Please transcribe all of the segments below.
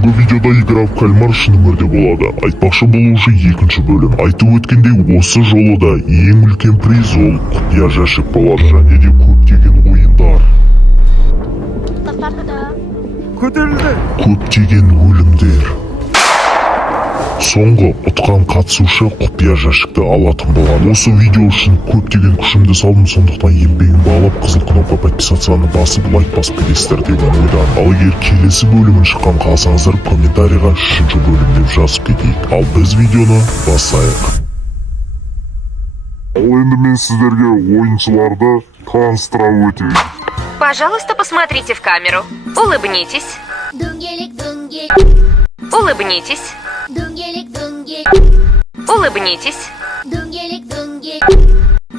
Бүгінгі видеода игра в кальмар шын өмірде болады. Айтпақшы бұл уже екінші бөлім. Айтып өткендей, осы жолы да ең үлкен приз ол құпия жәшік болады. Және де көптеген ойындар. Көтерілді. Көптеген өлімдер. Соңғы ұтқан қатысушы құпия жәшікті алатын болады. Осы видео үшін көптеген күшімді салдым, сондықтан еңбегін бағалап қызыл кнопка подписацияны басып лайк басып кетесіздер деген ойдамын. Ал егер келесі бөлімін шыққан қалсаңыздар, комментарийға 3-ші бөлім деп жазып кетейік. Ал біз видеоны басайық. Енді мен сіздерге ойыншыларды таныстыра өтейін. Пожалуйста, посмотрите в камеру. Улыбнитесь. Улыбнитесь. Улыбнитесь.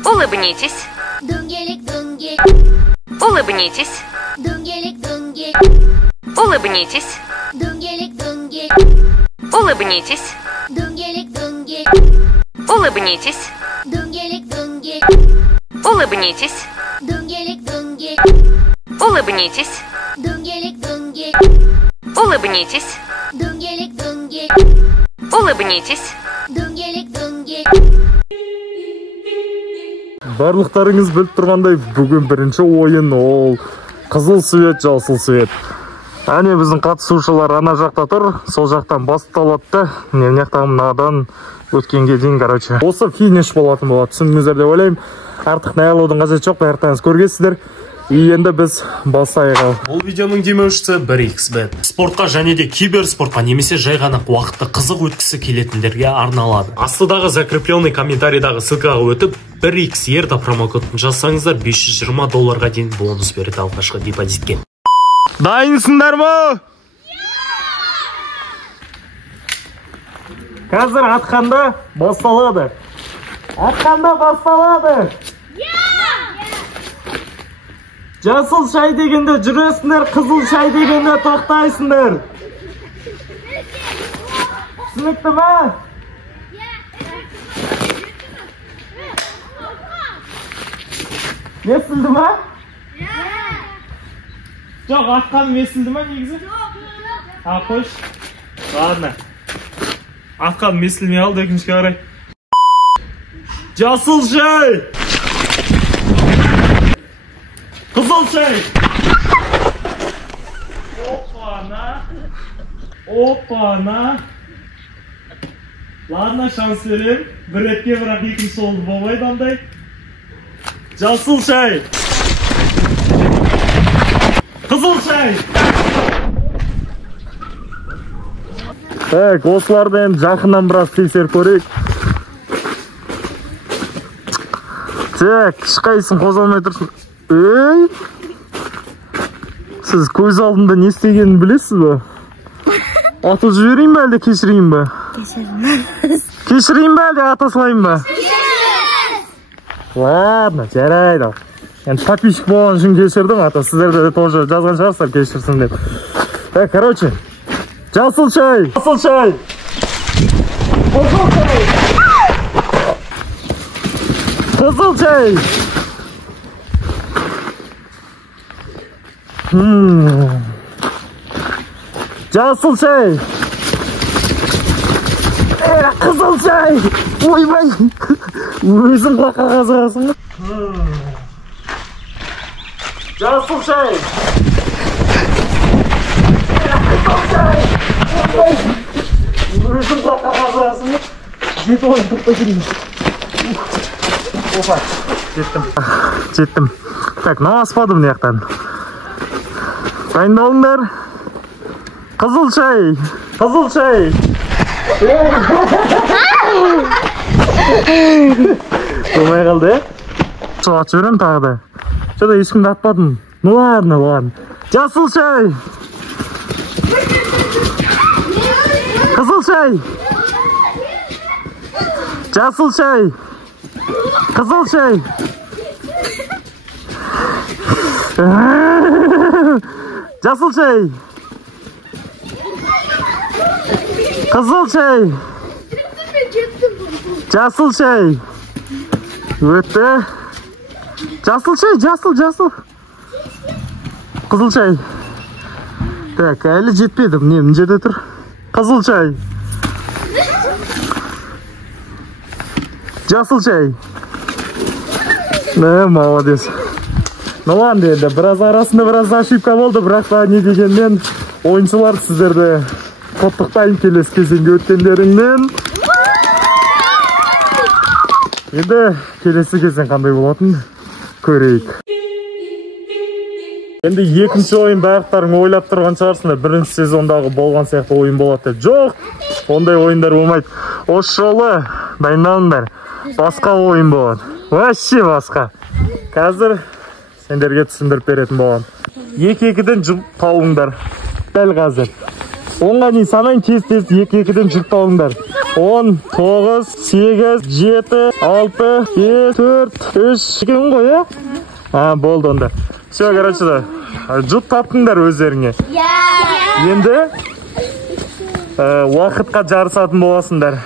Улыбнитесь. Улыбнитесь. Улыбнитесь. Улыбнитесь. Улыбнитесь. Улыбнитесь. Улыбнитесь. Улыбнитесь. Улыбнитесь. Барлықтарыңыз біліп тұрғандай, бүгін бірінші ойын ол қызыл свет, жасыл свет. Әне біздің қатысушылар ана жақта тұр, сол жақтан басталады. Мына мынадан өткенге дейін, короче. Осы финиш болатын болады. Түсіндіңіздер деп ойлаймын. Артық наялаудың қажеті жоқ, бәріңіз көргенсіздер. Енді біз басайық. Бұл видеоның демеушісі 1xbet. Спортқа және де киберспортқа немесе жай ғана уақытты қызық өткісі келетіндерге арналады. Астыдағы закрепленный комментарийдағы ссылкаға өтіп 1xerta промокодын жазсаңыздар $520 дейін бонус береді алғашқы депозитке. Дайынсыңдар ма? Қазір атқанда басталады. Атқанда басталады. Жасыл шай дегенде жүресіңдер, қызыл шай дегенде тоқтайсыңдар. Түсінікті ма? Месілді ма? Жоқ, атқан месілді ма негізі? Қойш. Ладно. Атқан месілмей алды екіншіге қарай. Жасыл шай! Қызыл шай! Опана! Опана! Ладно, шанс берем. Бір ретке бірақ екінші олды болмайды андай. Жасыл шай! Қызыл шай! Так, осыларды енді жақыннан біраз тексер көрейік. Так, ешқайсың қозғалмай тұрсын. Ей! Сіз көз алдында не істегенін білесіз бе? Атып жіберейін бе әлде кешірейін бе? Кешіріңіз. Кешірейін бе әлде ата салайын ба? Кешіріңіз. Ладно, жарайды. Енді подписчик болған үшін кешірдің, ата сіздерді де тоже жазған шығарсыздар кешірсін деп. Так, короче, жасыл шай! Жасыл шай! Қызыл шай! Қызыл шай! Жасыл шай! Қызыл шай! Ойбай! Өзің құлаққа қазырасың ба? Жасыл шай! Қызыл шай! Ойбай! Өзің құлаққа қазырасың ба? Жеті ойын тұртпай келейін. Опа! Жеттім. Так, намаспадым неяқтан. Дайындалыңдар. Қызыл шай! Қызыл шай! Болмай қалды, Соғат жіберем тағы да. Что-то ешкімді атпадым. Ну ладно. Жасыл шай! Қызыл шай! Жасыл шай! Қызыл шай! Жасыл шай! Қызыл шай! Жасыл шай! Өтті. Жасыл шай, жасыл. Қызыл шай. Так, әлі жетпеді. Міне жерде тұр. Қызыл чай. Жасыл чай. Молодец. Ну ладно енді, біраз арасында біраз ошибка болды, бірақ та не дегенмен ойыншылар сіздерді құттықтайын келесі кезеңге өткендеріңмен. Енді келесі кезең қандай болатын көрейік. Енді екінші ойын барлықтарың ойлап тұрған шығарсыңдар, бірінші сезондағы болған сияқты ойын болады деп. Жоқ, ондай ойындар болмайды. Осы жолы дайындалыңдар. Басқа ойын болады. Вообще басқа. Қазір сендерге түсіндіріп беретін боламын. Екі-екіден жұптауыңдар. Дәл қазір. 10-ға дейін санайын, тез-тез екі-екіден жұптауыңдар. 10, 9, 8, 7, 6, 5, 4, 3, 2 ғой, е? Болды онда. Все, короче, жұт таптыңдар өздеріңе. Енді уақытқа жарысатын боласыңдар.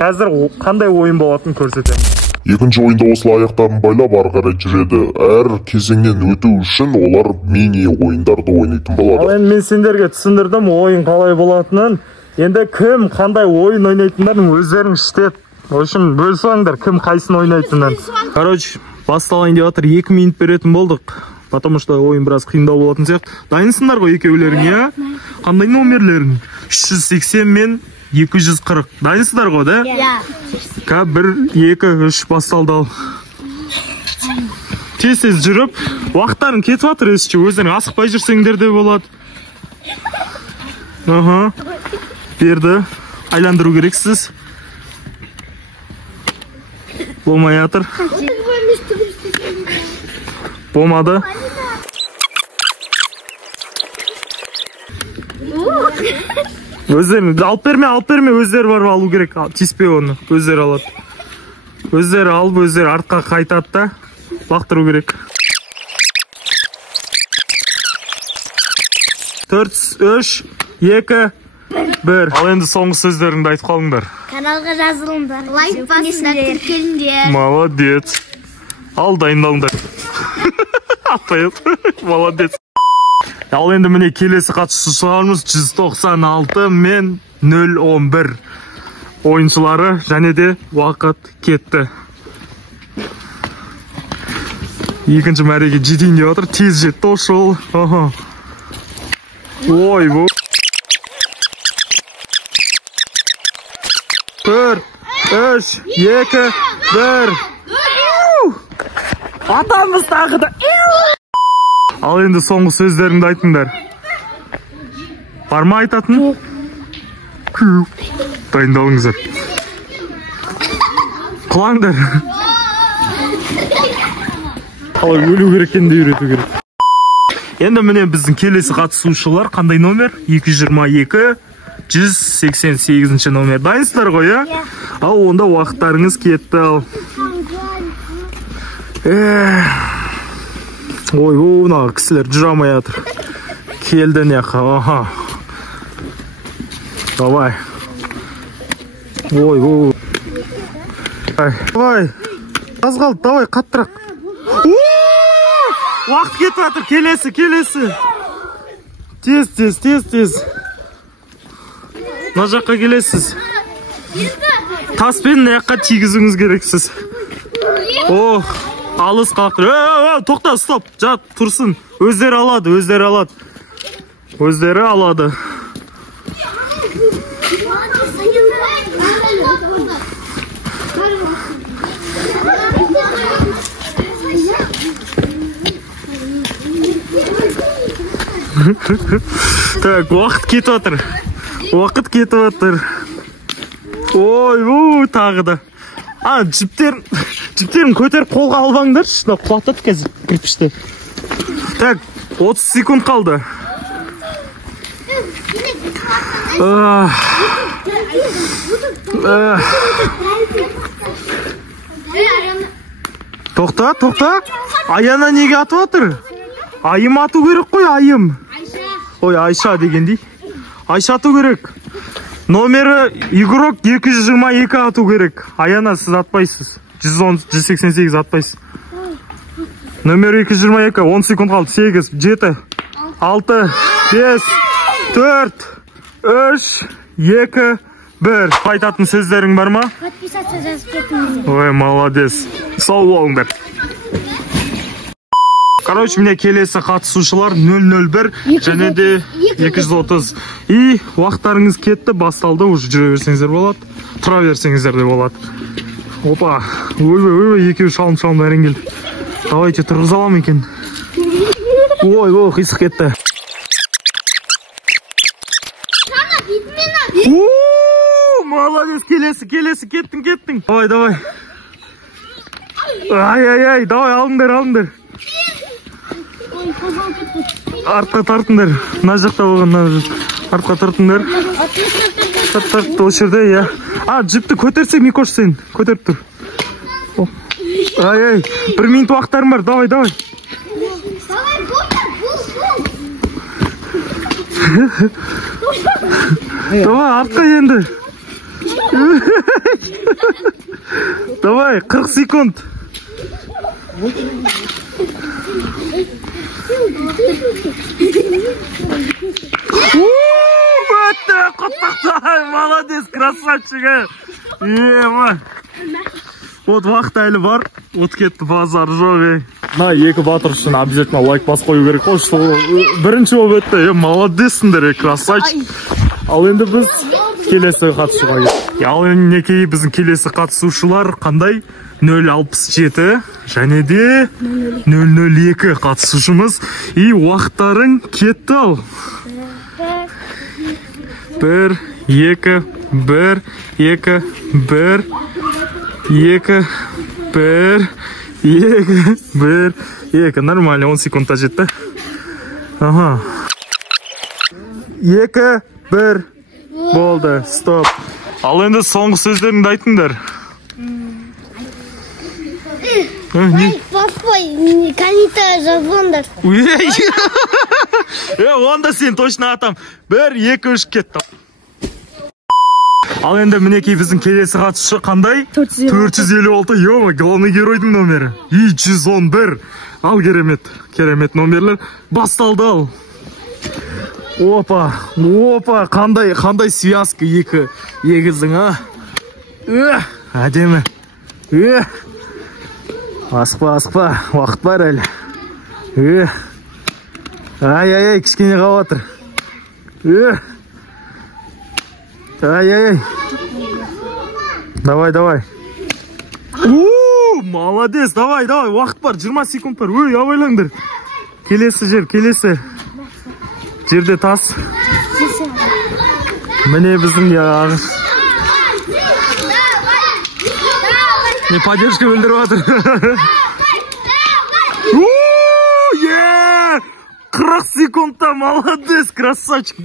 Қазір қандай ойын болатын көрсетемін. Екінші ойында осылай аяқтарын байлап ары қарай жүреді. Әр кезеңнен өту үшін олар мини ойындарды ойнайтын болады. Ал енді мен сендерге түсіндірдім ойын қалай болатынын. Енді кім қандай ойын ойнайтындарын өздерің іште. В общем, бөлісіңдер, кім қайсын ойнайтынын. Короче, басталайын деп жатыр, 2 минут беретін болдық. Потому что ойын біраз қиындау болатын сияқты. Дайынсыңдар ғой екеулерің, иә? Қандай номерлерің? 380 мен 240. Дайынсыңдар ғой, да? Иә. 1, 2, 3 басталды ал. Тез-тез жүріп, уақыттарың кетіп жатыр, өздерің асықпай жүрсеңдер де болады. Берді. Айландыру керексіз. Болмай жатыр. Болмады. Өздерің, алып берме, өздері барып алу керек. Тиспе оны, өздері алады. Өздері алып, өздері артқа қайтады да, лақтыру керек. 4, 3, 2, 1. Ал енді соңғы сөздеріңді айтып қалыңдар. Каналға жазылыңдар. Лайк басыңдар, тіркеліңдер. Молодец. Ал дайындалыңдар. Молодец. Ал енді міне келесі қатысушыларымыз 196 мен 011 ойыншылары, және де уақыт кетті. Екінші мәреге жетейін деп отыр, тез жетті осы жол. Ой, бұл 4, 3, 2, 1. Атамыз тағы да. Ал енді соңғы сөздеріңді айтыңдар. Бар ма айтатын? Дайындалыңыздар. Қылаңдар. Қалай өлу керек екенін үйрету керек. Енді міне біздің келесі қатысушылар қандай номер? 222, 188 номер. Дайынсыздар ғой, иә? Ал онда уақыттарыңыз кетті ал. Ой, мына кісілер жүре алмай жатыр. Келді неқа. Давай. Ой. Давай. Az қалды, давай, қаттырақ. Уақыт кетіп жатыр, келесі. Тез. Мына жаққа келесіз. Таспен неққа тигізіңіз керексіз. Алыс қақтыр. Тоқта, стоп. Жат, тұрсын. Өздері алады. Так, уақыт кетіп жатыр. Ой, тағы да. Жіптерін көтеріп қолға албаңдар, құлатады қазір кірпішті. Так, 30 секунд қалды. Тоқта. Аяна неге атып отыр? Айым ату керек қой, айым. Ой, Айша дегендей. Айша ату керек. Номері игрок 222 ату керек. Аяна, сіз атпайсыз. 188 атпайсыз. Номер 222, 10 секунд қалды. 8, 7, 6, 5, 4, 3, 2, 1. Айтатын сөздерің бар ма? Подписаться жазып кетіңіздер. Ой, молодец. Сау болыңдар. Короче, мне келесі қатысушылар 001 және де 230. И уақыттарыңыз кетті, басталды, уже жүре берсеңіздер болады. Тұра берсеңіздер де болады. Опа, ой, екеу шалым әрең келді. Давайте тұрғыз алам екен. Ой, қисық кетті. Молодец, келесі, кеттің. Давай. Ай, давай, алыңдар. Артқа тартыңдар. Мына жақта болған, артқа тартыңдар. Тарт, осы жерде, я. Джипті көтерсек, Микош, сен. Көтеріп тұр. Ай, 1 минут уақыттарым бар, давай. Давай, артқа енді. Давай, 40 секунд. Өтті, құттықтар, молодец, красавчик. Вот уақыт әлі бар, от кетті, базар жоқ. На, екі батыр үшін обязательно лайк бас қою керек қой, что бірінші болып өтті. Молодецсіңдер, красавчик. Ал енді біз келесі қатысуға кеттік. Ал енді біздің келесі қатысушылар қандай? 067 және де 002 қатысушымыз. И уақыттарың кетті ал. 1, 2, 1, 2, 1, 2, 1, 2, 1, 2. Нормально, 10 секундта жетті. Ага. 2, 1. Болды, стоп. Ал енді соңғы сөздеріңді айтыңдар. Папай, канита жазғандар. Онда сен точно атам. 1, 2, 3 кетті. Ал енді мінекей біздің келесі қатысушы қандай? 456. Йома, главный геройдың номері. И 111. Ал керемет номерлер. Басталды ал. Опа, қандай связка егіздің, а? Әдемі. Асықпа, уақыт бар әлі. Ай, кішкене қалып жатыр. Ай. Давай. Молодец, давай, уақыт бар, 20 секунд бар. Абайлаңдар. Келесі жерде тас. Міне біздің ағыз. Не поддержка білдіріп жатыр. 40 секундта, молодец, красавчик.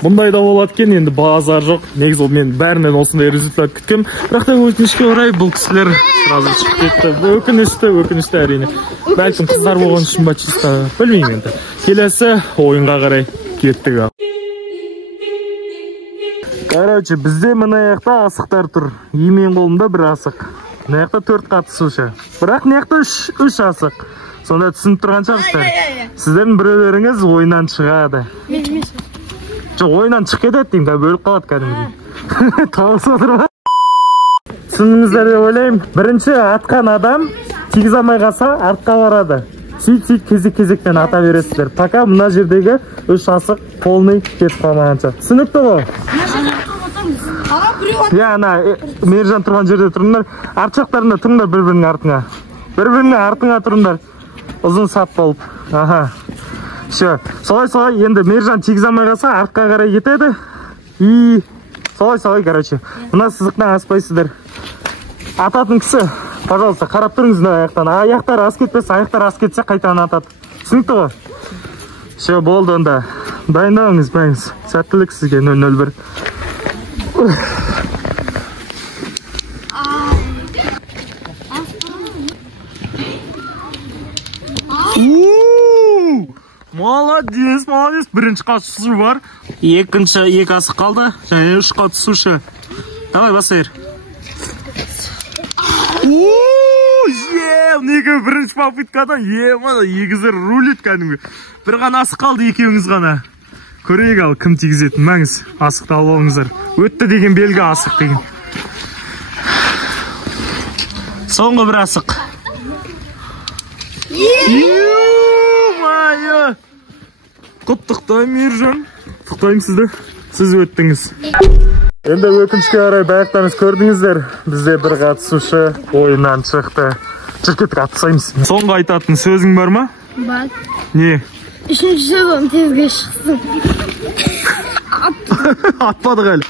Бұндай да болады кен, енді базар жоқ. Негіз ол мен бәрінен осындай результат күткем. Бірақ та өкінішке орай бұл кісілер сразу шығып кетті. Өкінішті әрине. Бәлкім қыздар болған үшін ба чисто, білмеймін енді. Келесі ойынға қарай кеттік. Короче, бізде мына яқта асықтар тұр. Емен қолымда бір асық. Мына яқта 4 қатысушы. Бірақ мына яқта 3 асық. Сонда түсініп тұрған шығарсыздар. Сіздердің біреулеріңіз ойыннан шығады. Жоқ, ойыннан шығып кетеді деймін, бөліп қалады кәдімгідей. Тауыс отыр ма? Түсіндіңіздер деп ойлаймын. Бірінші атқан адам тигіз алмай қалса артқа барады. Сөйтіп кезек-кезектен ата бересіздер. Пока мына жердегі 3 асық полный кетіп қалмағанша. Түсінікті ғой? Мержан тұрған жерде тұрыңдар. Арт жақтарында тұрыңдар бір-бірінің артыңа. Бір-бірінің артыңа тұрыңдар. Ұзын сап болып. Солай, енді Мержан тигіз алмай қалса артқа қарай кетеді. И солай, короче. Мына сызықтан аспайсыздар. Ататын кісі, пожалуйста, қарап тұрыңыздар аяқтан. Аяқтар ас кетпесе, аяқтар ас кетсе қайтадан атады. Түсінікті ғой? Болды онда. Дайындалыңыз. Сәттілік сізге 001. Молодец. Бірінші қатысушы бар. Екі асық қалды. Және 3 қатысушы. Давай, басайыр. Неге бірінші попыткада? Егізір рулет кәдімгі. Бір ғана асық қалды, екеуіңіз ғана. Көрейік ал кім тигізетін. Мәңіз, асықты алып алыңыздар. Өтті деген белгі асық деген. Соңғы бір асық. Құттықтаймын Ержан. Құттықтаймын сізді. Сіз өттіңіз. Енді өкінішке қарай баяқтарыңыз көрдіңіздер. Бізде бір қатысушы ойыннан шықты. Жүркетік атсаймыз. Соңғы айтатын сөзің бар ма? Бар. Не? Үшінші сөзім тезге шықсын. Атпадық әлі.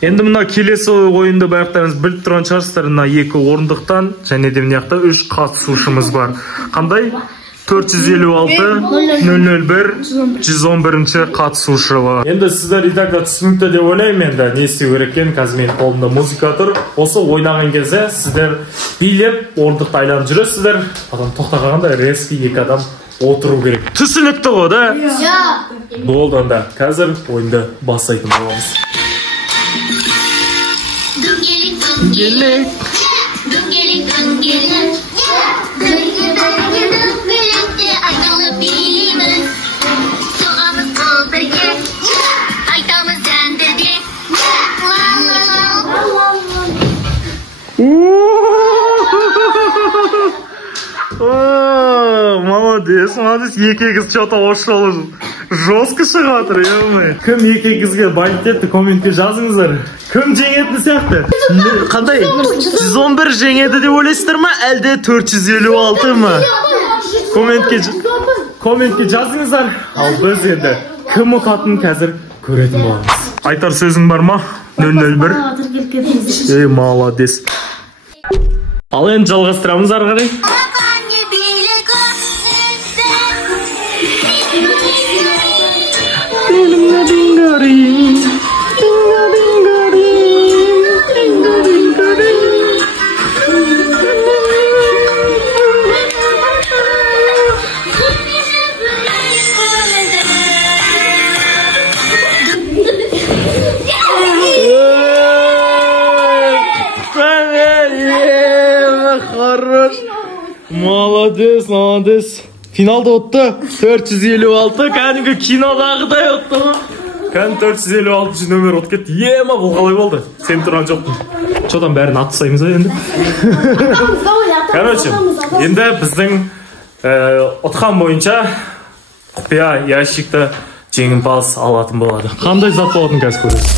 Енді мына келесі ойынды баяқтарыңыз біліп тұрған шығарсыздар. Мына 2 орындықтан және де мына жақта 3 қатысушымыз бар. Қандай? 456 001 111 қатысушы бар. Енді сіздер итакта түсінікті деп ойлаймын. Енді не істеу керек екен? Қазір менің қолымда музыка тұр. Осы ойнаған кезде сіздер билеп орындықты айланып жүресіздер. Адам тоқтағанда резкий 2 адам отыру керек. Түсінікті ғой, да? Болды онда. Қазір ойынды бастайтын боламыз. Дөңгелек. Дөңгелек, дөңгелек. Дөңгелекте айналып билейміз. Соғамыз қол бірге. Айтамыз әндіде. Молодец, молодец. 2 қыз что-то ошол жестко шығатыр, ей. Кім 2 қызға байт етті, комментке жазыңыздар. Кім жеңетін сияқты? Қандай? 111 жеңеді деп ойлайсыздар ма? Әлде 456 ма? Комментке жазыңыздар. Ал біз енді кім ұтатынын қазір көретін боламыз. Айтар сөзің бар ма? 001. Молодец. Ал енді жалғастырамыз ары қарай. Молодец, молодец. Финалда отты. 456. Кәдімгі кинодағыдай отты. Кәдім 456 нөмір от кетті. Ема, бұл қалай болды? Сен тұрған жоқтың. Çoğдан бәрін атсаймыз енді. Короче, енді біздің ұтқан бойынша құпия ящикті жеңімпаз алатын болады. Қандай зат болатын қазір көресіз?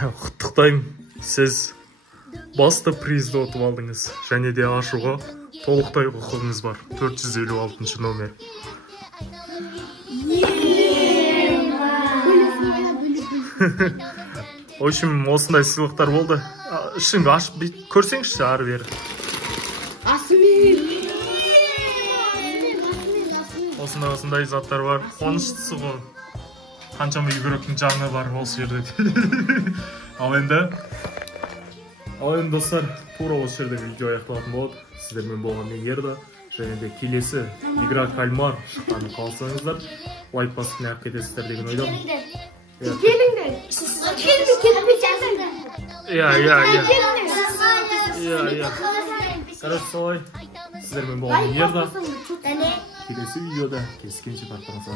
Құттықтаймын. Сіз басты призді ұтып алдыңыз. Және де ашуға толықтай құқығыңыз бар. 456 номер. В общем, осындай сыйлықтар болды. Ішіңді ашып көрсеңізші ары бері. Осындай заттар бар. Қуаныштысы ғой. Қаншама үйгіректің жаны бар осы жерде. Ал енді достар, тура осы жерде видео аяқталатын болады. Сіздермен болған мен Ерда. Және де келесі игра кальмар шыққанын қаласаңыздар, лайк басып неғып кетесіздер деген ойдамын. Келіңдер. Короче, солай. Сіздермен болған мен Ерда. Келесі видеода кездескенше барлықтарыңызға